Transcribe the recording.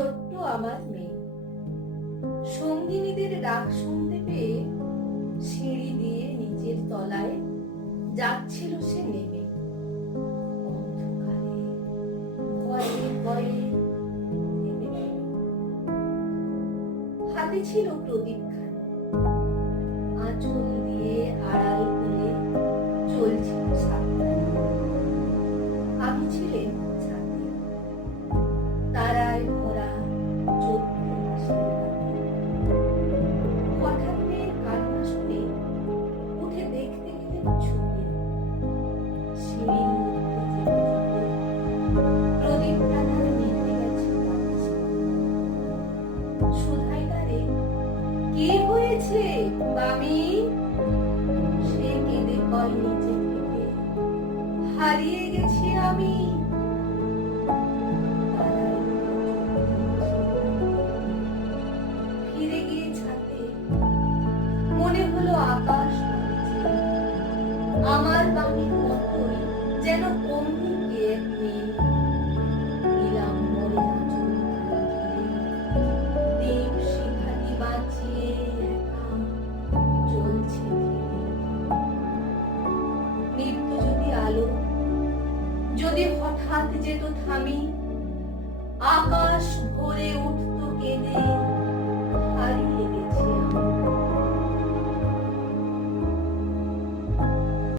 ছোট্ট আমার মেয়ে সঙ্গিনীদের ডাক শুনতে পেয়ে সিঁড়ি দিয়ে নিচের তলায় যাচ্ছিল সে নেমে। অন্ধকারে ভয়ে ভয়ে থেমে গেল। হাতে ছিল প্রদীপখানি, আঁচল দিয়ে আড়াল করে চলছিল সাবধানে। আমি ছিলেন ছাদে, তারায় ভরা চৈত্র মাসের রাতে। হঠাৎ মেয়ের কান্না শুনে উঠে দেখতে গেলেন ছুটে। সিঁড়ির মধ্যে যেতে যেতে প্রদীপ টানায় নিভে গেছে বাতাসে। শুধাই তারে, কি হয়েছে মামি? সে কেঁদে কয় নিচে থেকে, হারিয়ে গেছি আমি। ফিরে গিয়ে ছাদে মনে হলো আকাশ ভাঙছে। আমার বাণীর মতোই যেন অমনি কে এক মেয়ে। নিলাম মরে আঁচল ঘিরে, দীপ শিখাটি বাঁচিয়ে একা চলছে ধীরে। নিত্য যদি আলো যদি হঠাৎ যেত থামি, আকাশ ভরে উঠত কেঁদে